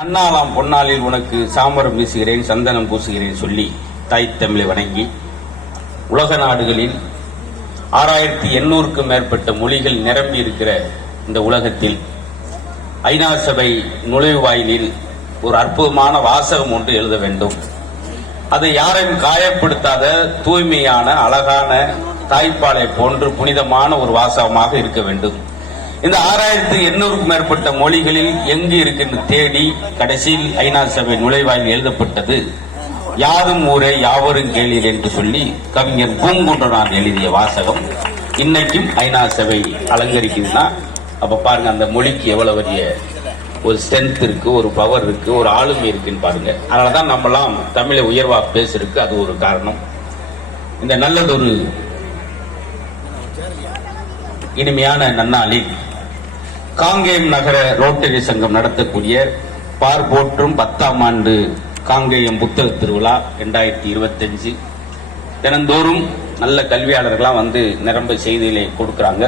நன்னாளாம் பொன்னாளில் உனக்கு சாமரம் வீசுகிறேன் சந்தனம் பூசுகிறேன் சொல்லி தாய் தமிழை வணங்கி உலக நாடுகளில் 6800க்கும் மேற்பட்ட மொழிகள் நிரம்பி இருக்கிற இந்த உலகத்தில் ஐநா சபை நுழைவாயிலில் ஒரு அற்புதமான வாசகம் ஒன்று எழுத வேண்டும். அதை யாரையும் காயப்படுத்தாத தூய்மையான அழகான தாய்ப்பாலை போன்று புனிதமான ஒரு வாசகமாக இருக்க வேண்டும். இந்த 6800க்கும் மேற்பட்ட மொழிகளில் எங்கு இருக்கின்ற தேடி கடைசியில் ஐநா சபை நுழைவாயில் எழுதப்பட்டது. யாதும் ஊரே யாவரும் கேளீர் என்று சொல்லி கவிஞர் பூங்குன்றனார் எழுதிய வாசகம் இன்னைக்கும் ஐநா சபை அலங்கரிக்குதுன்னா அப்ப பாருங்க அந்த மொழிக்கு எவ்வளவு பெரிய ஒரு ஸ்ட்ரென்த் இருக்கு, ஒரு பவர் இருக்கு, ஒரு ஆளுமை இருக்குன்னு பாருங்க. அதனாலதான் நம்மலாம் தமிழை உயர்வா பேசிருக்கு. அது ஒரு காரணம். இந்த நல்லதொரு இனிமையான நன்னாளில் காங்கேயம் நகர ரோட்டரி சங்கம் நடத்தக்கூடிய பார்போற்றும் 10ஆம் ஆண்டு காங்கேயம் புத்தக திருவிழா 2025 தினந்தோறும் நல்ல கல்வியாளர்களாம் வந்து நிரம்ப செய்திகளை கொடுக்கிறாங்க.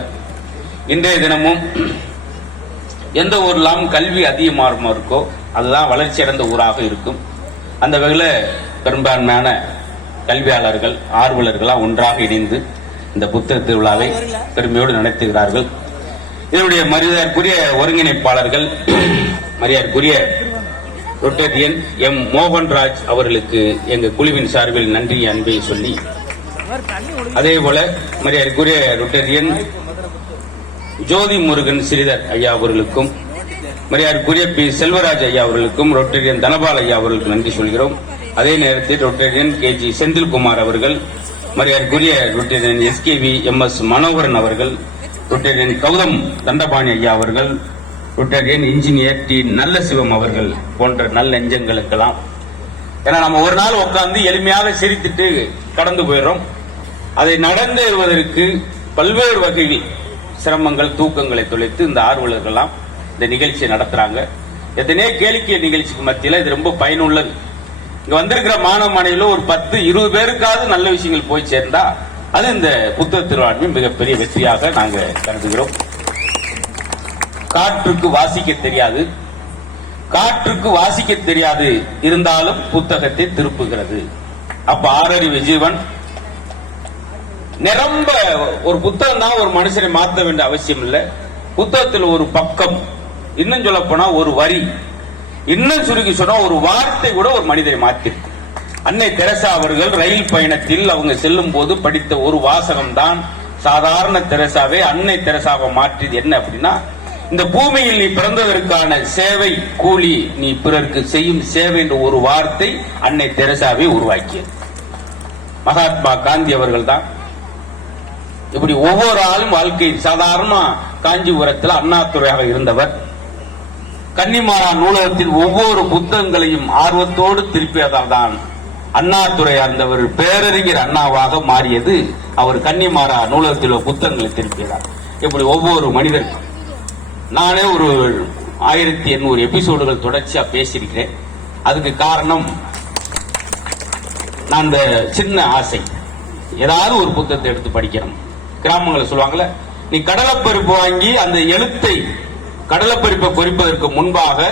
இன்றைய தினமும் எந்த ஊர்லாம் கல்வி அதிகமாக இருக்கோ அதுதான் வளர்ச்சி அடைந்த ஊராக இருக்கும். அந்த வகையில் பெரும்பான்மையான கல்வியாளர்கள் ஆர்வலர்களாம் ஒன்றாக இணைந்து இந்த புத்தக திருவிழாவை பெருமையோடு நடத்துகிறார்கள். இதனுடைய மரியாதைக்குரிய ஒருங்கிணைப்பாளர்கள் மரியாதைக்குரிய ரொட்டேரியன் எம் மோகன்ராஜ் அவர்களுக்கு எங்கள் குழுவின் சார்பில் நன்றி அன்பை சொல்லி, அதே போல மரியாதைக்குரிய ரொட்டேரியன் ஜோதி முருகன் ஸ்ரீதர் ஐயா அவர்களுக்கும் மரியாதைக்குரிய பி செல்வராஜ் ஐயா அவர்களுக்கும் ரொட்டேரியன் தனபால் ஐயா அவர்களுக்கு நன்றி சொல்கிறோம். அதே நேரத்தில் ரொட்டேரியன் KG செந்தில்குமார் அவர்கள், மரியாதைக்குரிய ரொட்டேரியன் SKV MS மனோகரன் அவர்கள், ரொட்டேரியன் கௌதம் தண்டபாணி ஐயா அவர்கள், ரொட்டேரியன் இன்ஜினியர் டி நல்லசிவம் அவர்கள் போன்ற நல்ல நெஞ்சங்களுக்கெல்லாம், ஏன்னா நம்ம ஒரு நாள் உட்கார்ந்து எளிமையாக சிரித்துட்டு கடந்து போயிடுறோம். அதை நடந்தேறுவதற்கு பல்வேறு வகையில் சிரமங்கள் தூக்கங்களை தொலைத்து இந்த ஆர்வலர்கள்லாம் இந்த நிகழ்ச்சியை நடத்துறாங்க. எத்தனையோ கேளிக்கை நிகழ்ச்சிக்கு மத்தியில் இது ரொம்ப பயனுள்ளது. இங்க வந்திருக்கிற மாணவ மாணவிகளும் ஒரு 10-20 பேருக்காவது நல்ல விஷயங்கள் போய் சேர்ந்தா அது இந்த புத்தக திருவிழாவின் மிகப்பெரிய வெற்றியாக நாங்கள் கருதுகிறோம். காற்றுக்கு வாசிக்க தெரியாது இருந்தாலும் புத்தகத்தை திருப்புகிறது. அப்ப ஆறறிவு ஜீவன் நிரம்ப ஒரு புத்தகம் தான் ஒரு மனுஷனை மாற்ற வேண்டிய அவசியம் இல்லை. புத்தகத்தில் ஒரு பக்கம், இன்னும் சொல்ல போனா ஒரு வரி, இன்னும் சுருக்கி சொன்னா ஒரு வார்த்தை கூட ஒரு மனிதரை மாற்றிருக்கு. அன்னை தெரசா அவர்கள் ரயில் பயணத்தில் அவங்க செல்லும் போது படித்த ஒரு வாசகம் தான் சாதாரண தெரசாவை அன்னை தெரசாவை மாற்றியது. என்ன அப்படின்னா, இந்த பூமியில் நீ பிறந்ததற்கான சேவை கூலி நீ பிறருக்கு செய்யும் சேவை என்ற ஒரு வார்த்தை அன்னை தெரசாவை உருவாக்கியது. மகாத்மா காந்தி அவர்கள் தான் இப்படி ஒவ்வொரு ஆளும் வாழ்க்கை சாதாரண காஞ்சிபுரத்தில் அண்ணாதுரையாக இருந்தவர். கன்னிமாரா நூலகத்தில் ஒவ்வொரு புத்தகங்களையும் ஆர்வத்தோடு திருப்பியதால் தான் அண்ணாதுரை இருந்தவர் பேரறிஞர் அண்ணாவாக மாறியது. அவர் கன்னிமாரா நூலகத்தில் புத்தகங்களை திருப்பியதார். இப்படி ஒவ்வொரு மனிதருக்கும் நானே ஒரு 1800 எபிசோடுகள் தொடர்ச்சியா பேசியிருக்கிறேன். அதுக்கு காரணம் நான் இந்த சின்ன ஆசை, ஏதாவது ஒரு புத்தகத்தை எடுத்து படிக்கணும். கிராமங்களில் சொல்லுவாங்கல்ல, நீ கடலைப்பருப்பு வாங்கி அந்த எழுத்தை கடலைப்பருப்பை குறிப்பதற்கு முன்பாக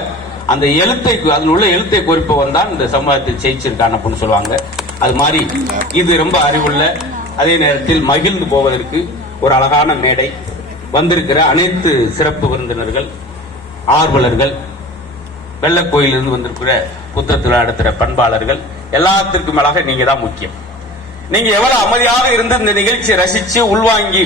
அந்த எழுத்தை அதில் உள்ள எழுத்தை குறிப்பவன் தான் இந்த சமுதாயத்தில் ஜெயிச்சிருக்கான் அப்படின்னு சொல்லுவாங்க. அது மாதிரி இது ரொம்ப அறிவுள்ள, அதே நேரத்தில் மகிழ்ந்து போவதற்கு ஒரு அழகான மேடை. வந்திருக்கிற அனைத்து சிறப்பு விருந்தினர்கள், ஆர்வலர்கள், வெள்ளக்கோயிலிருந்து வந்திருக்கிற புத்தகத்தில் நடத்துகிற பண்பாளர்கள், எல்லாத்திற்கும் மேலாக நீங்க தான் முக்கியம். நீங்க எவ்வளவு அமைதியாக இருந்து இந்த நிகழ்ச்சியை ரசிச்சு உள்வாங்கி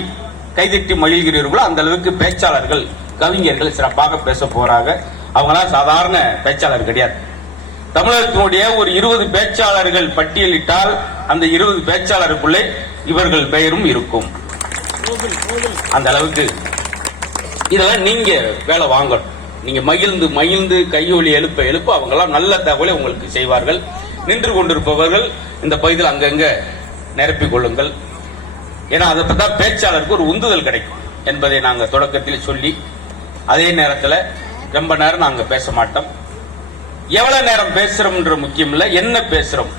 கைதட்டி மகிழ்கிறீர்களோ அந்த அளவுக்கு பேச்சாளர்கள் கவிஞர்கள் சிறப்பாக பேச போறாங்க. அவங்களாம் சாதாரண பேச்சாளர் கிடையாது. தமிழகத்தினுடைய ஒரு 20 பேச்சாளர்கள் பட்டியலிட்டால் அந்த 20 பேச்சாளருக்குள்ளே இவர்கள் பெயரும் இருக்கும். அந்த அளவுக்கு இதெல்லாம் நீங்க வேலை வாங்கணும். நீங்க மகிழ்ந்து கையொலி எழுப்ப அவங்கெல்லாம் நல்ல தகவலை உங்களுக்கு செய்வார்கள். நின்று கொண்டிருப்பவர்கள் இந்த பகுதியில் அங்கங்க நிரப்பிக் கொள்ளுங்கள். ஏன்னா அதை பத்தா பேச்சாளருக்கு ஒரு உந்துதல் கிடைக்கும் என்பதை நாங்க தொடக்கத்தில் சொல்லி, அதே நேரத்தில் ரொம்ப நேரம் நாங்க பேச மாட்டோம். எவ்வளவு நேரம் பேசுறோம் முக்கியம் இல்ல, என்ன பேசுறோம்.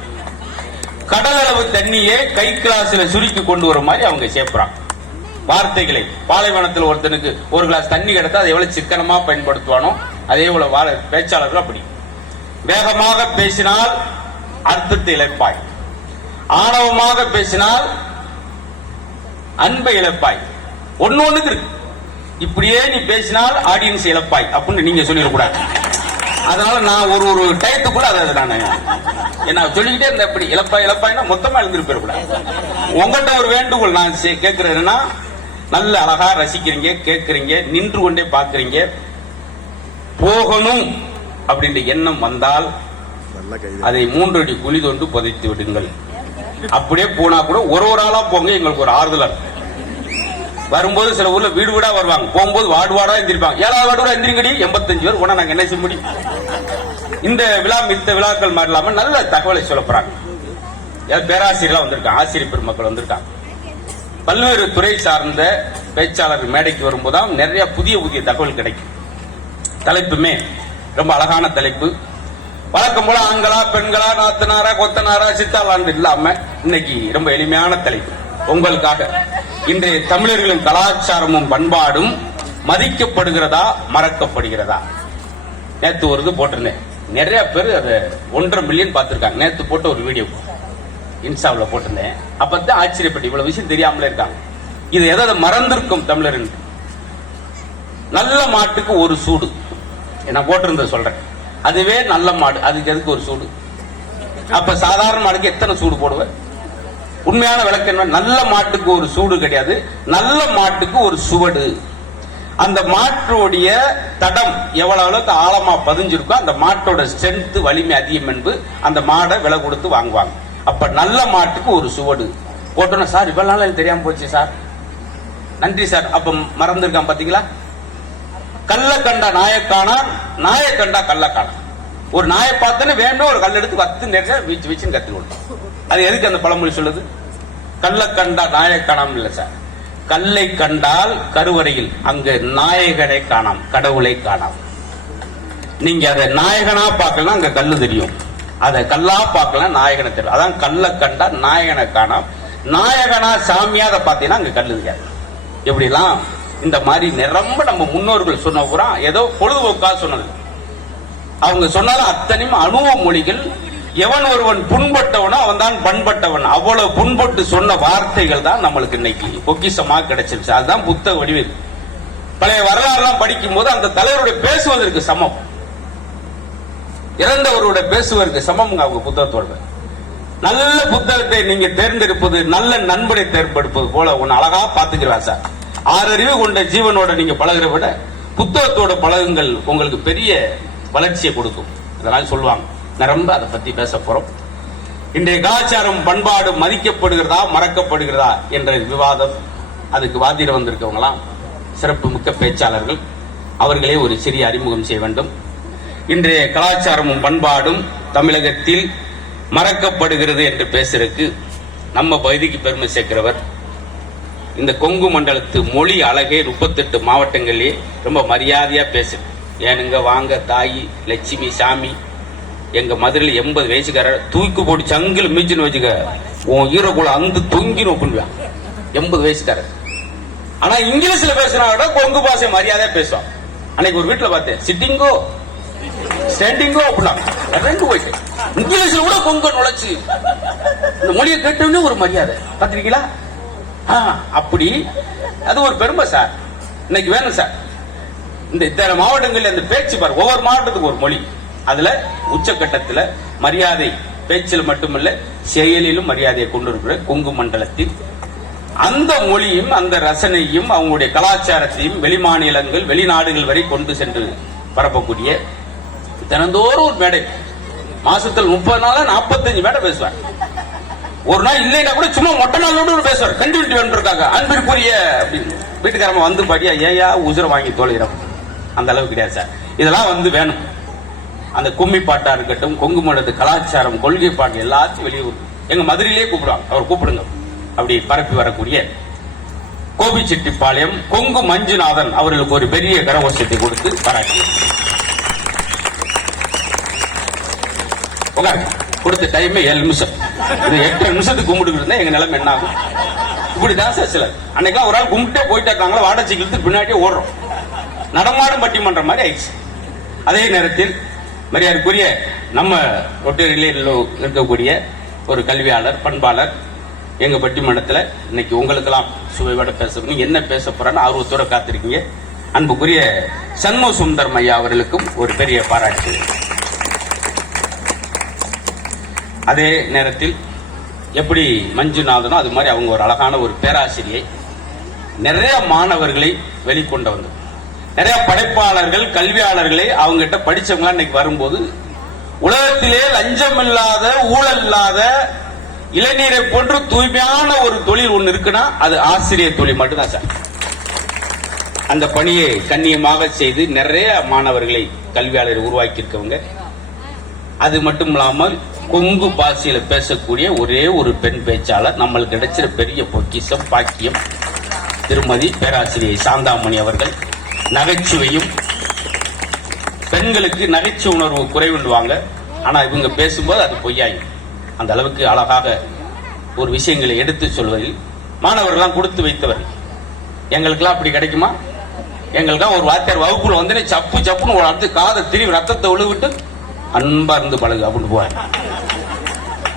கடல் அளவு தண்ணியே கை கிளாஸ்ல சுருக்கி கொண்டு வர மாதிரி அவங்க சேர்ப்புறாங்க வார்த்தைகளை. பாலைவனத்தில் ஒருத்தனுக்கு ஒரு கிளாஸ் தண்ணி கிடைத்தா அதை எவ்வளவு சிக்கனமா பயன்படுத்துவானோ அதே போல பேச்சாளர்கள் அப்படி வேகமாக பேசினால் அர்த்தத்தை இழப்பாய், ஆணவமாக பேசினால் அன்பை இழப்பாய். ஒண்ணு இருக்கு, இப்படியே நீ பேசினால் ஆடியன்ஸ் இழப்பாய் அப்படின்னு நீங்க சொல்லிடக்கூடாது. அதனால நான் ஒரு டயத்துக்குள்ள அதை நான் சொல்லிக்கிட்டே இருந்தேன். இப்படி இழப்பாய்னா மொத்தமா எழுந்திரு போயிடக்கூடாது. உங்கள்கிட்ட ஒரு வேண்டுகோள் நான் கேட்கிறேன்னா, நல்ல அழகா ரசிக்கிறீங்க, கேட்கறீங்க, நின்று கொண்டே பாக்குறீங்க. போகணும் அப்படின்ற எண்ணம் வந்தால் அதை 3 அடி குழி தோண்டு புதைத்து விடுங்கள். அப்படியே போனா கூட ஒரு ஆளா போங்க, எங்களுக்கு ஒரு ஆறுதலா இருக்கும். வரும்போது சில ஊர்ல வீடு வீடா வருவாங்க, போகும்போது வார்டு வார்டா எந்திரிப்பாங்க. 7வது வார்டு எந்திரிங்கடி, 85 பேர் போனா நாங்க என்ன செய்ய முடியும்? இந்த விழா மித்த விழாக்கள் மாதிரி இல்லாம நல்ல தகவலை சொல்ல போறாங்க. பேராசிரியர்களா வந்திருக்காங்க, ஆசிரியர் பெருமக்கள் வந்திருக்காங்க. பல்வேறு துறை சார்ந்த பேச்சாளர்கள் மேடைக்கு வரும்போதுதான் நிறைய புதிய தகவல் கிடைக்கும். தலைப்புமே ரொம்ப அழகான தலைப்பு. வழக்கம் போல ஆண்களா பெண்களா நாத்தனாரா கொத்தனாரா சித்தாளான்னு இல்லாம இன்னைக்கு ரொம்ப எளிமையான தலைப்பு உங்களுக்காக. இன்றைய தமிழர்களின் கலாச்சாரமும் பண்பாடும் மதிக்கப்படுகிறதா மறக்கப்படுகிறதா? நேத்து ஒரு இது போட்டிருந்தேன், நிறைய பேர் அதை 1.5 மில்லியன் பார்த்திருக்காங்க. நேத்து போட்ட ஒரு வீடியோ இன்ஸ்டாவில் போட்டிருந்தேன். அப்பதான் ஆச்சரியப்பட்டு இவ்வளவு விஷயம் தெரியாமலே இருக்காங்க. இது எதை மறந்திருக்கும் தமிழர். நல்ல மாட்டுக்கு ஒரு சூடு நான் போட்டிருந்த சொல்றேன். அதுவே நல்ல மாடு, அதுக்கு எதுக்கு ஒரு சூடு? அப்ப சாதாரண மாடுக்கு எத்தனை சூடு போடுவேன்? உண்மையான விளக்கம் என்ன? நல்ல மாட்டுக்கு ஒரு சூடு கிடையாது, நல்ல மாட்டுக்கு ஒரு சுவடு. அந்த மாட்டோடைய தடம் எவ்வளவு அளவுக்கு ஆழமா பதிஞ்சிருக்கோ அந்த மாட்டோட ஸ்ட்ரென்த் வலிமை அதிகம் என்பது அந்த மாடை விலை கொடுத்து வாங்குவாங்க. அப்ப நல்ல மாட்டுக்கு ஒரு சுவடு போட்டோம். சார் இவ்வளவு நாள் தெரியாம போச்சு சார், நன்றி சார். அப்ப மறந்துருக்கான் பாத்தீங்களா? கல்ல கண்டா நாயக்கானா, நாய கண்டா கள்ளக்கானா. ஒரு நாயை பார்த்தோன்னு வேண்டும் ஒரு கல் எடுத்து 10 நேரம் வீச்சுன்னு கத்துக்கணும். அது எதுக்கு அந்த பழமொழி சொல்லுது? கல்ல கண்டா நாயக்கானாம் இல்ல சார், கல்லை கண்டால் கருவறையில் அங்கு நாயகனை காணாம், கடவுளை காணாம். நீங்க அதை நாயகனா பார்க்கலாம், அங்க கல்லு தெரியும். அதை கல்லா பார்க்கலாம், நாயகனை தெரியும். அதான் கல்ல கண்டா நாயகனை காணாம். நாயகனா சாமியா அதை பார்த்தீங்கன்னா அங்க கல்லு தெரியாது. எப்படிலாம் இந்த மாதிரி நிரம்ப நம்ம முன்னோர்கள் சொன்ன பூரா ஏதோ பொழுதுபோக்காக சொன்னது. அவங்க சொன்னாலும் அத்தனையும் அனுபவ மொழிகள். எவன் ஒருவன் புண்பட்டவனோ அவன் தான் பண்பட்டவன். அவ்வளவு புண்பட்டு சொன்ன வார்த்தைகள் தான் நம்மளுக்கு இன்னைக்கு பொக்கிஷமாக கிடைச்சிருச்சு. அதுதான் புத்தக வடிவில். பழைய வரலாறுலாம் படிக்கும் போது அந்த தலைவருடைய பேசுவதற்கு சமம், இறந்தவருடைய பேசுவதற்கு சமம் அவங்க புத்தகத்தோட. நல்ல புத்தகத்தை நீங்க தேர்ந்தெடுப்பது நல்ல நண்பனை தேர்ந்தெடுப்பது போல ஒன்னு அழகா பாத்துக்கிறா சார். 6 அறிவு கொண்ட ஜீவனோட நீங்க பழகிற விட புத்தகத்தோட பழகுங்கள் உங்களுக்கு பெரிய வளர்ச்சியை கொடுக்கும். அதனால சொல்லுவாங்க. நான் ரொம்ப அதை பத்தி பேச போறோம். இன்றைய கலாச்சாரம் பண்பாடு மதிக்கப்படுகிறதா மறக்கப்படுகிறதா என்ற விவாதம். அதுக்கு வாதிட வந்திருக்கவங்களாம் சிறப்பு மிக்க பேச்சாளர்கள். அவர்களே ஒரு சிறிய அறிமுகம் செய்ய வேண்டும். இன்றைய கலாச்சாரமும் பண்பாடும் தமிழகத்தில் மறக்கப்படுகிறது என்று பேசுறதுக்கு நம்ம பகுதிக்கு பெருமை சேர்க்கிறவர். இந்த கொங்கு மண்டலத்து மொழி அழகே 38 மாவட்டங்களிலே ரொம்ப மரியாதையா பேசு. ஏனுங்க வாங்க தாயி லட்சுமி சாமி. எங்க மதுரையில் 80 வயசுக்காரர் தூக்கி போட்டு சங்கில் மீச்சுன்னு வச்சுக்க, உன் ஈரக்குள்ள அந்த தொங்கின்னு ஒப்புடுவான். 80 வயசுக்காரர். ஆனா இங்கிலீஷ்ல பேசுனா விட கொங்கு பாஷை மரியாதையா பேசுவான். அன்னைக்கு ஒரு வீட்டுல பார்த்தேன், சிட்டிங்கோ ஸ்டாண்டிங்கோ அப்படிலாம் ரெண்டு போயிட்டு இங்கிலீஷ்ல கூட கொங்கு நுழைச்சு இந்த மொழியை கேட்டோன்னு ஒரு மரியாதை. பார்த்திருக்கீங்களா? அப்படி அது ஒரு பெருமை சார். இன்னைக்கு வேணும் சார். இந்த இத்தனை மாவட்டங்களில் அந்த பேச்சு பாரு, ஒவ்வொரு மாவட்டத்துக்கு ஒரு மொழி. அதுல உச்சக்கட்டத்தில் மரியாதை பேச்சில் மட்டுமல்ல செயலிலும் மரியாதையை கொண்டிருக்கிற கொங்கு மண்டலத்தில் அந்த மொழியும் அந்த ரசனையும் அவங்களுடைய கலாச்சாரத்தையும் வெளிமாநிலங்கள் வெளிநாடுகள் வரை கொண்டு சென்று பரப்பக்கூடிய தினந்தோறும் ஒரு மேடை. மாசத்தில் 30 நாளா 45 மேடை பேசுவார். ஒரு நாள் இல்லைன்னா கூட சும்மா மொட்டை நாளோடு பேசுவார். கண்டினியூட்டி வேண்டிருக்காங்க அன்பிற்குரிய வீட்டுக்காரமா வந்து படியா ஏயா உசுர வாங்கி தோழிக்கிறோம். அந்த அளவுக்கு கிடையாது சார். இதெல்லாம் வேணும். அந்த கும்மி பாட்டா இருக்கட்டும், கொங்கு மண்டலத்து கலாச்சாரம் கொள்கை பாட்டு எல்லாத்தையும் வெளியூர் எங்க மதுரையிலே கூப்பிடுவாங்க. அவர் கூப்பிடுங்க. அப்படி பரப்பி வரக்கூடிய கோபிச்செட்டிப்பாளையம் கொங்கு மஞ்சுநாதன் அவர்களுக்கு ஒரு பெரிய கரகோஷத்தை கொடுத்து பாராட்டி கொடுத்த டைம் 7 நிமிஷம். இது 8 நிமிஷத்துக்கு கும்பிட்டு இருந்தா எங்க நிலைமை என்ன ஆகும்? இப்படிதான் சார் சிலர். அன்னைக்கு ஒரு ஆள் கும்பிட்டே போயிட்டு இருக்காங்களா, வாடகை இழுத்து பின்னாடியே ஓடுறோம். நடமாடும் பட்டிமன்ற மாதிரி ஆயிடுச்சு. அதே நேரத்தில் மரியாதைக்குரிய நம்ம ரொட்டரியில் இருக்கக்கூடிய ஒரு கல்வியாளர், பண்பாளர், எங்க பட்டிமன்றத்தில் இன்னைக்கு உங்களுக்கெல்லாம் சுவையோட பேசணும், என்ன பேச போறான்னு ஆர்வத்தோட காத்திருக்கீங்க. அன்புக்குரிய சண்முக சுந்தரம் ஐயா அவர்களுக்கும் ஒரு பெரிய பாராட்டு. அதே நேரத்தில் எப்படி மஞ்சுநாதனோ அது மாதிரி அவங்க ஒரு அழகான ஒரு பேராசிரியை, நிறைய மாணவர்களை வெளிக்கொண்டவங்க, நிறைய படைப்பாளர்கள், கல்வியாளர்களை அவங்ககிட்ட படிச்சவங்க இன்னைக்கு வரும்போது உலகத்திலே லஞ்சம் இல்லாத, ஊழல் இல்லாத, இளைஞரை போன்று தூய்மையான ஒரு தொழில் ஒன்று இருக்குன்னா அது ஆசிரியர் தொழில் மட்டும்தான் சார். அந்த பணியை கண்ணியமாக செய்து நிறைய மாணவர்களை, கல்வியாளரை உருவாக்கி இருக்கவங்க. அது மட்டும் இல்லாமல் கொங்கு பாஷையில பேசக்கூடிய ஒரே ஒரு பெண் பேச்சாளர், நம்மளுக்கு கிடைச்சிற பெரிய பொக்கிஷம், பாக்கியம், திருமதி பேராசிரியை சாந்தாமணி அவர்கள். நகைச்சுவையும், பெண்களுக்கு நகைச்சுவை உணர்வு குறைவுண்டுவாங்க, ஆனா இவங்க பேசும்போது அது பொய்யாயும் அந்த அளவுக்கு அழகாக ஒரு விஷயங்களை எடுத்து சொல்வதில் மாணவர்கள்லாம் கொடுத்து வைத்தவர். எங்களுக்கெல்லாம் அப்படி கிடைக்குமா? எங்களுக்கெல்லாம் ஒரு வாத்தியார் வகுப்புல வந்து சப்பு சப்புன்னு ஒரு அடுத்து காதை திரும்பி ரத்தத்தை ஒழுவிட்டு அன்பா இருந்து பழகு அப்படின்னு போவார்.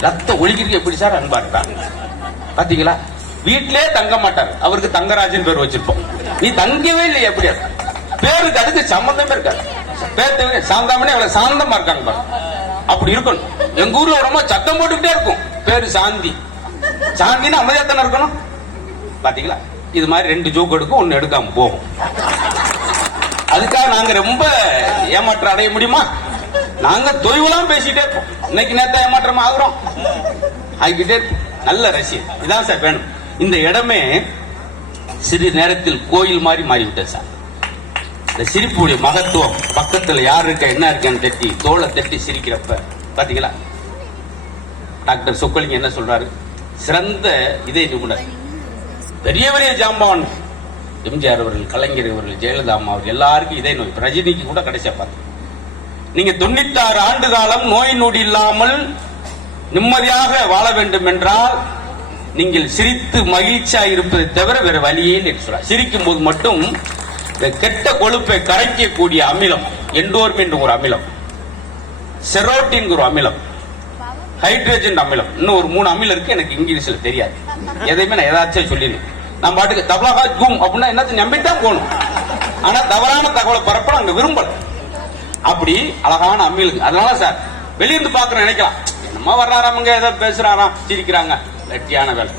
ரத்தம் ஒழிக்கிறதுக்கு எப்படி சார் அன்பா இருக்காங்க பாத்தீங்களா? வீட்டிலே தங்க மாட்டார், அவருக்கு தங்கராஜன் பேர் வச்சிருப்போம். நீ தங்கவே இல்லையா? எப்படி பேருக்கு அதுக்கு சம்பந்தமே இருக்காது. பேர் சாந்தாமணி அவ்வளவு சாந்தமா இருக்காங்க பாருங்க. அப்படி இருக்கணும். எங்க ஊர்ல ரொம்ப சத்தம் போட்டுக்கிட்டே இருக்கும். பேரு சாந்தி. சாந்தின்னு அமைதியா தானே இருக்கணும். பாத்தீங்களா? இது மாதிரி 2 ஜோக் எடுக்கும், 1 எடுக்காம போகும். அதுக்காக நாங்க ரொம்ப ஏமாற்றம் அடைய முடியுமா? நாங்க தொய்வெல்லாம் பேசிட்டே இருப்போம். இன்னைக்கு நேரத்தை ஏமாற்றம் ஆகுறோம், ஆகிக்கிட்டே இருப்போம். நல்ல ரசிகர் இதான் சார் வேணும். இந்த இடமே சிறு நேரத்தில் கோயில் மாதிரி மாறிவிட்டது சார். இந்த சிரிப்புடைய மகத்துவம், பக்கத்துல யார் இருக்க, என்ன இருக்கன்னு தட்டி, தோளை தட்டி சிரிக்கிறப்ப பாத்தீங்களா? டாக்டர் சொக்கலிங்க என்ன சொல்றாரு? சிறந்த இதய நிபுணர், பெரிய பெரிய ஜாம்பவான் எம்ஜிஆர் அவர்கள், கலைஞர் அவர்கள், ஜெயலலிதா அம்மா அவர்கள் எல்லாருக்கும் இதய நோய், ரஜினிக்கு கூட கடைசியா பார்த்து. நீங்க 96 ஆண்டு காலம் நோய் நொடி இல்லாமல் நிம்மதியாக வாழ வேண்டும் என்றால் நீங்கள் சிரித்து மகிழ்ச்சியா இருப்பதை தவிர வேற வழியே இல்லை சொல்றார். சிரிக்கும் போது மட்டும் கெட்ட கொழுப்பை கரைக்கக்கூடிய அமிலம், எண்டோர்பின் ஒரு அமிலம், செரோட்டின் ஒரு அமிலம், ஹைட்ரஜன் அமிலம், இன்னும் ஒரு 3 அமிலம் இருக்கு, எனக்கு இங்கிலீஷ்ல தெரியாது. எதையுமே நான் ஏதாச்சும் சொல்லிடுவேன். நான் பாட்டுக்கு தவளாக கும் அப்படின்னா என்னத்தை நம்பித்தான் போகணும். ஆனா தவறான தகவலை பரப்ப அங்க விரும்பல. அப்படி அழகான அமிலுங்க. அதனால சார் வெளியிருந்து பாக்குறோம், நினைக்கலாம் என்னமா வர்றாராமங்க, ஏதோ பேசுறாராம், சிரிக்கிறாங்க, வெட்டியான வேலை.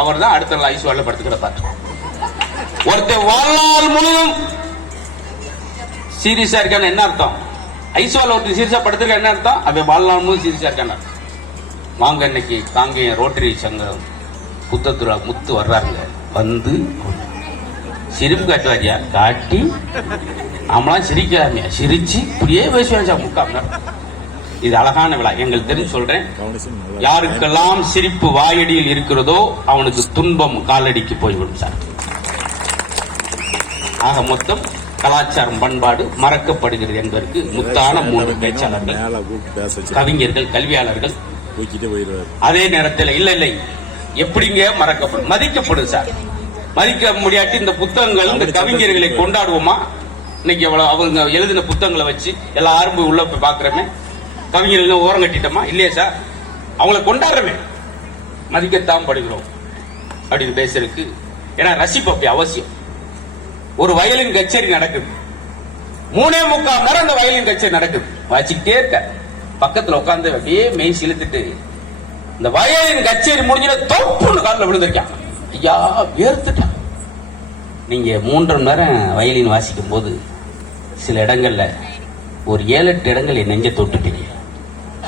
அவர் தான் அடுத்த நாள் ஐஸ்வர்ல படுத்துக்கிற பார்த்து. ஒருத்தர் வாழ்நாள் முழுவதும் சீரியஸா இருக்கான்னு என்ன அர்த்தம்? ஐஸ்வர்ல ஒருத்தர் சீரியஸா படுத்திருக்க என்ன அர்த்தம்? அவன் வாழ்நாள் முழுவதும் சீரியஸா இருக்கான்னு. வாங்க இன்னைக்கு காங்கேயம் ரோட்டரி சங்கம் புத்தத்துறை முத்து வர்றாருங்க, வந்து சிரிப்பு காட்டுவாரியா, காட்டி நம்மளாம் சிரிக்கலாமியா, சிரிச்சு இப்படியே பேசுவாங்க 3/4 மணி நேரம். இது அழகான விழா. எங்களுக்கு தெரிஞ்சு சொல்றேன், யாருக்கெல்லாம் சிரிப்பு வாயடியில் இருக்கிறதோ அவனுக்கு துன்பம் காலடிக்கு போய்விடும் சார். ஆக மொத்தம் கலாச்சாரம், பண்பாடு மறக்கப்படுகிறது என்பதற்கு முத்தான 3 பேச்சாளர்கள், கவிஞர்கள், கல்வியாளர்கள். அதே நேரத்தில் இல்லை எப்படிங்க மறக்கப்படும்? மதிக்கப்படும் சார். மதிக்க முடியாட்டி இந்த புத்தகங்கள், இந்த கவிஞர்களை கொண்டாடுவோமா? இன்னைக்கு அவங்க எழுதின புத்தகங்களை வச்சு எல்லாரும் போய் உள்ள போய் பாக்குறமே, கவிஞர்கள் ஓரம் கட்டிட்டோமா? இல்லையா சார்? அவங்களை கொண்டாடுறமே, மதிக்கத்தான் படுகிறோம் அப்படின்னு பேசுறதுக்கு. ஏன்னா ரசிப்பு அப்படி அவசியம். ஒரு வயலின் கச்சேரி நடக்குது, 3.25 மணி நேரம் அந்த வயலின் கச்சேரி நடக்குது. வச்சுக்கிட்டே இருக்க, பக்கத்துல உட்காந்து அப்படியே மெய் சிலுத்துட்டு இந்த வயலின் கச்சேரி முடிஞ்ச தொப்புன்னு காலில் விழுந்திருக்கான். ஐயா வேர்த்துட்டான். நீங்க 3.5 மணி நேரம் வயலின் வாசிக்கும் போது சில இடங்கள்ல ஒரு 7-8 இடங்கள் என் நெஞ்ச தொட்டுட்டீங்க.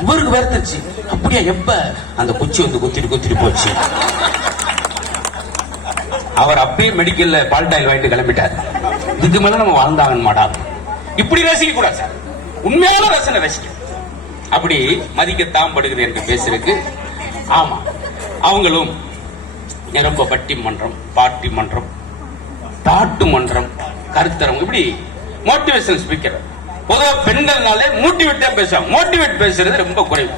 இவருக்கு வேர்த்துச்சு. அப்படியா? எப்ப? அந்த குச்சி வந்து குத்திட்டு போச்சு. அவர் அப்பயே மெடிக்கல்ல பால்டாயில் வாங்கிட்டு கிளம்பிட்டார். இதுக்கு மேல நம்ம வாழ்ந்தாங்க மாட்டாங்க. இப்படி ரசிக்க கூடாது சார். உண்மையான ரசனை ரசிக்க. அப்படி மதிக்கத்தான் படுகிறது என்று பேசுறதுக்கு. ஆமா, அவங்களும் நிரம்ப பட்டி மன்றம், பாட்டி மன்றம், பாட்டு மன்றம், கருத்தரம், இப்படி மோட்டிவேஷன் ஸ்பீக்கர். பொதுவா பெண்கள்னாலே மோட்டிவேட்டா பேசுவாங்க. மோட்டிவேட் பேசுறது ரொம்ப குறைவு.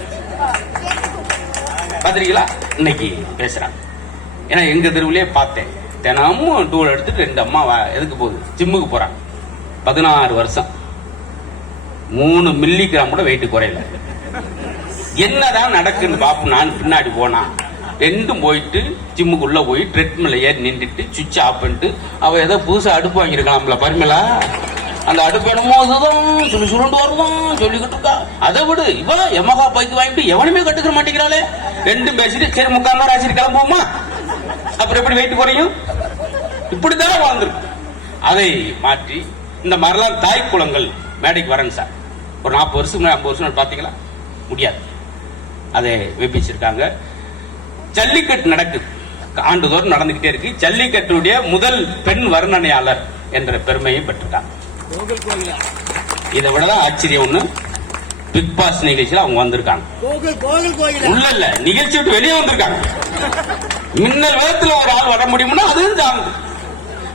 பாத்திரீங்களா? இன்னைக்கு பேசுறாங்க. ஏன்னா எங்க தெருவிலே பார்த்தேன், தினமும் டூல் எடுத்துட்டு 2 அம்மா எதுக்கு போகுது, ஜிம்முக்கு போறாங்க. 16 வருஷம் 3 மில்லிகிராம் கூட வெயிட் குறையல. என்னதான் நடக்குன்னு பாப்பு. நான் பின்னாடி போனா ரெண்டும் போயிட்டு ஜிம்முக்குள்ள போய் ட்ரெட்மில்ல ஏறி நின்றுட்டு சுவிட்ச் ஆஃப் பண்ணிட்டு அவ ஏதோ புதுசா அடுப்பு வாங்கியிருக்கலாம்ல பரிமலா, அந்த அடுப்பு என்னமோ அதுதான் சொல்லி சுருண்டு வருதான் சொல்லிக்கிட்டு இருக்கா. அதை விடு, இவ எமகா பைக்கு வாங்கிட்டு எவனுமே கட்டுக்க மாட்டேங்கிறாளே. ரெண்டும் பேசிட்டு சரி 3/4 மணி ஆச்சு கிளம்புவோமா, அப்புறம் எப்படி வெயிட் குறையும்? இப்படித்தானே வாழ்ந்துருக்கு. அதை மாற்றி இந்த மாதிரிலாம் தாய் குளங்கள் மேடைக்கு வரேன் சார். ஒரு 40 வருஷம் 50 வருஷம் பாத்தீங்களா? முடியாது. அதை வைப்பிச்சிருக்காங்க. ஜல்லிக்கட்டு நடக்குது, ஆண்டுதோறும் நடந்துகிட்டே இருக்கு. ஜல்லிக்கட்டுடைய முதல் பெண் வர்ணனையாளர் என்ற பெருமையை பெற்றிருக்காங்க. இதை விடதான் ஆச்சரியம் ஒண்ணு, பிக் பாஸ் நிகழ்ச்சியில அவங்க வந்திருக்காங்க. உள்ள இல்ல, நிகழ்ச்சி விட்டு வெளியே வந்திருக்காங்க. மின்னல் வேகத்துல ஒரு ஆள் வர முடியும்னா அதுவும் தாங்க.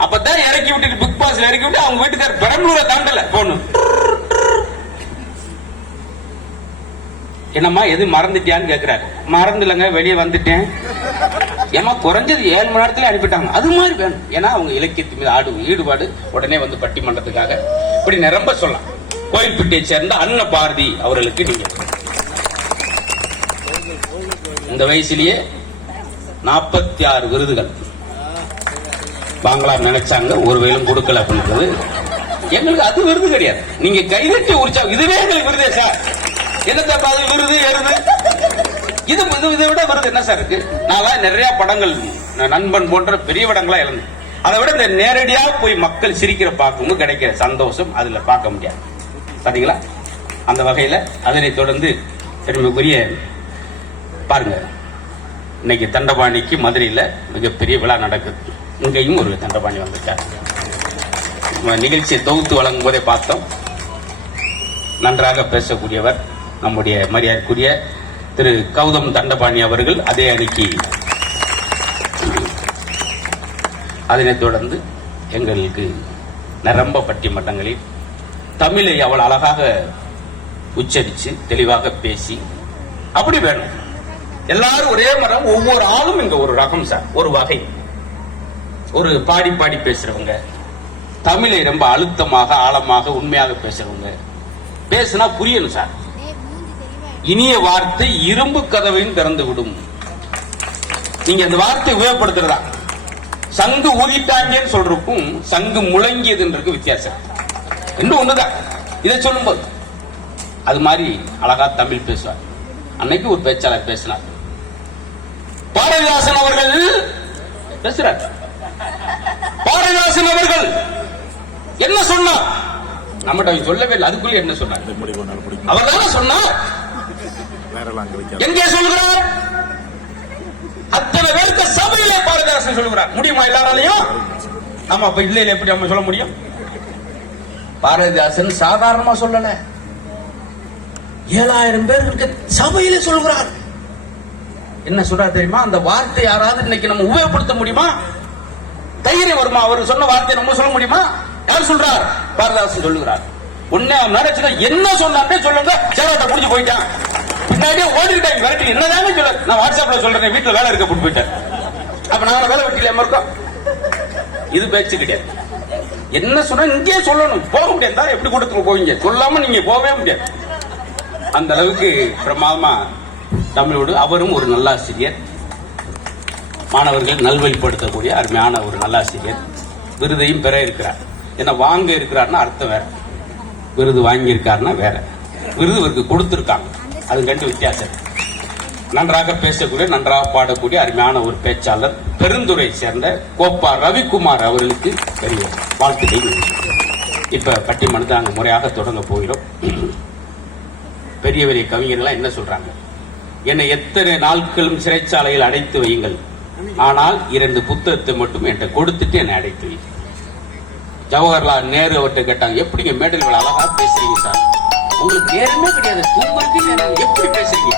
அப்பதான் இறக்கி விட்டு பிக் பாஸ்ல இறக்கி விட்டு அவங்க வீட்டுக்கார பெரம்பலூரை தாண்டல போன. என்னம்மா எது மறந்துட்டியான்னு கேட்கிறாரு. மறந்துலங்க, வெளியே வந்துட்டேன். ஏமா குறைஞ்சது 7 மணி நேரத்துல அனுப்பிட்டாங்க. அது மாதிரி வேணும். ஏன்னா அவங்க இலக்கியத்து மீது ஈடுபாடு. உடனே வந்து பட்டிமன்றத்துக்காக இப்படி நிரம்ப சொல்லலாம். கோயில்பட்டியை சேர்ந்த அன்ன பாரதி அவர்களுக்கு நீங்க இந்த வயசுலயே 46 விருதுகள் வாங்கலாம் நினைச்சாங்க, ஒரு வேலும் கொடுக்கல அப்படின்றது எங்களுக்கு அது விருது கிடையாது. நீங்க கைதட்டி உரிச்சா இதுவே எங்களுக்கு விருதே சார். என்னத்தை விருது எருது இது இதை விட விருது என்ன சார் இருக்கு? நான் நிறைய படங்கள் நண்பன் போன்ற பெரிய படங்களா இழந்து, அதை விட இந்த நேரடியா போய் மக்கள் சிரிக்கிற பார்க்கும்போது கிடைக்கிற சந்தோஷம் அதுல பார்க்க முடியாது. பாத்தீங்களா? அந்த வகையில அதனை தொடர்ந்து பெருமைக்குரிய பாருங்க, இன்னைக்கு தண்டபாணிக்கு மதுரையில மிகப்பெரிய விழா நடக்குது. இங்கேயும் ஒரு தண்டபாணி வந்திருக்காரு. நிகழ்ச்சியை தொகுத்து வழங்கும் போதே பார்த்தோம். நன்றாக பேசக்கூடியவர் நம்முடைய மரியாதைக்குரிய திரு கௌதம் தண்டபாணி அவர்கள். அதே அன்னைக்கு அதனைத் தொடர்ந்து எங்களுக்கு நிரம்ப பட்டிமன்றங்களில் தமிழை அவள் அழகாக உச்சரித்து தெளிவாக பேசி அப்படி வேணும். எல்லாரும் ஒரே மரம், ஒவ்வொரு ஆளும் இங்க ஒரு ரகம் சார், ஒரு வகை. ஒரு பாடி பாடி பேசுறவங்க, தமிழை ரொம்ப அழுத்தமாக ஆழமாக உண்மையாக பேசுறவங்க, பேசினா புரியணும் சார். இனிய வார்த்தை இரும்பு கதவையும் திறந்து விடும். நீங்க அந்த வார்த்தை உபயோகப்படுத்துறதா சங்கு ஊதிட்டாங்கன்னு சொல்றதுக்கும் சங்கு முழங்கியதுன்றதுக்கு வித்தியாசம் இன்னும் ஒண்ணுதான். இதை சொல்லும் போது அது மாதிரி அழகா தமிழ் பேசுவார். அன்னைக்கு ஒரு பேச்சாளர் பேசினார், பாரதிதாசன் அவர்கள் பேசுறார். பாரதிதாசன் அவர்கள் என்ன சொன்னார்? நம்மகிட்ட சொல்லவே இல்லை. அதுக்குள்ள என்ன சொன்னார்? அவர் தானே சொன்னார். எங்கே சொல்லுகிறார்? அத்தனை பேருக்கு சபையிலே பாரதிதாசன் சொல்லுகிறார். முடியுமா எல்லாராலையும்? ஆமா, அப்ப இல்ல எப்படி நம்ம சொல்ல முடியும்? பாரதிதாசன் சாதாரணமா சொல்லல, 7000 பேருக்கு சபையில சொல்லுகிறார். என்ன சொல்றாரு தெரியுமா? அந்த வார்த்தை யாராவது இன்னைக்கு நம்ம உபயோகப்படுத்த முடியுமா? தைரியம் வருமா? அவர் சொன்ன வார்த்தை நம்ம சொல்ல முடியுமா? யார் சொல்றார்? பாரதிதாசன் சொல்லுகிறார். உன்னை நினைச்சு என்ன சொன்னாங்க சொல்லுங்க. சேலத்தை முடிஞ்சு போயிட்டான், பின்னாடியே ஓடிட்டாங்க விரட்டி. என்னதானே சொல்ல, நான் வாட்ஸ்அப்ல சொல்றேன், வீட்டுல வேலை இருக்க போட்டு போயிட்டேன். அப்ப நாங்க வேலை வெட்டில இருக்கோம். இது பேச்சு கிடையாது. என்ன சொன்னா இங்கே சொல்லணும். போக முடியாது. எப்படி கூட்டத்துக்கு போவீங்க? சொல்லாம நீங்க போகவே முடியாது. அந்த அளவுக்கு பிரமாதமா தமிழோடு. அவரும் ஒரு நல்லாசிரியர், மாணவர்கள் நல்வழிப்படுத்தக்கூடிய அருமையான ஒரு நல்லாசிரியர். விருதையும் பெற இருக்கிறார். என்ன வாங்க இருக்கிறார்னா அர்த்தம் வேற, விருது வாங்கி இருக்காருன்னா வேற. விருது இவருக்கு கொடுத்திருக்காங்க, அது கண்டு வித்தியாசம். நன்றாக பேசக்கூடிய நன்றாக பாடக்கூடிய அருமையான ஒரு பேச்சாளர், பெருந்துறை சேர்ந்த கோப்பா ரவிக்குமார் அவர்களுக்கு பெரிய வாழ்த்துக்கள். இப்ப பட்டிமன்றத்தை நாங்கள் முறையாக தொடங்க போகிறோம். பெரிய பெரிய கவிஞர்கள்லாம் என்ன சொல்றாங்க? என்னை எத்தனை நாட்களும் சிறைச்சாலையில் அடைத்து வையுங்கள், ஆனால் 2 புத்தகத்தை மட்டும் என்கிட்ட கொடுத்துட்டு என்னை அடைத்து வை. ஜவஹர்லால் நேரு அவர்கிட்ட கேட்டாங்க, எப்படிங்க மேடையில் அழகா பேசுறீங்க சார்? உங்களுக்கு நேரமே கிடையாது, தூங்குறதுக்கு எப்படி பேசுறீங்க?